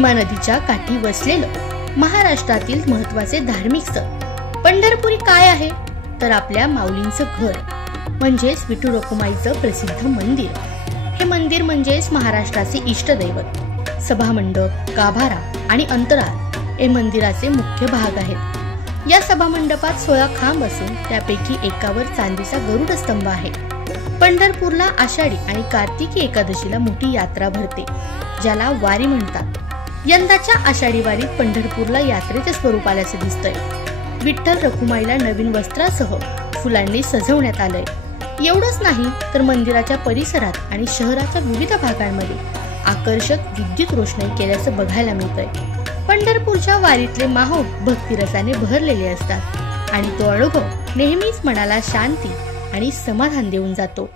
भीमा नदीच्या काठी वसलेलं महाराष्ट्रातील महत्त्वाचे धार्मिक स्थळ पंढरपुरी काय आहे तर आपल्या माऊलींचं घर म्हणजेच विठू रखुमाईचं प्रसिद्ध मंदिर। हे मंदिर म्हणजेच महाराष्ट्राचे इष्टदैवत, सभामंडप, गाभारा आणि अंतराळ हे मंदिराचे मुख्य भाग आहेत। या सभामंडपात 16 खांब असून त्यापैकी एकावर चांदीचा गरुड स्तंभ आहे। पंढरपूरला आषाढी आणि कार्तिकी एकादशीला मोठी यात्रा भरते, ज्याला वारी म्हणतात। यंदाच्या आषाढी वारीत पंढरपूरला यात्रेचे स्वरूप आल्याचे दिसतंय। विठ्ठल रखुमाईला नवीन वस्त्रासह फुलांनी सजवण्यात आलंय। एवढंच नाही तर मंदिराच्या परिसरात आणि शहराच्या विविध भागांमध्ये आकर्षक विद्युत रोषणाई केल्याचं बघायला मिळतंय। पंढरपूरच्या वारीतले माहोल भक्तिरसाने बहरलेले असतात आणि तो अनुभव नेहमीच मनाला शांती आणि समाधान देऊन जातो।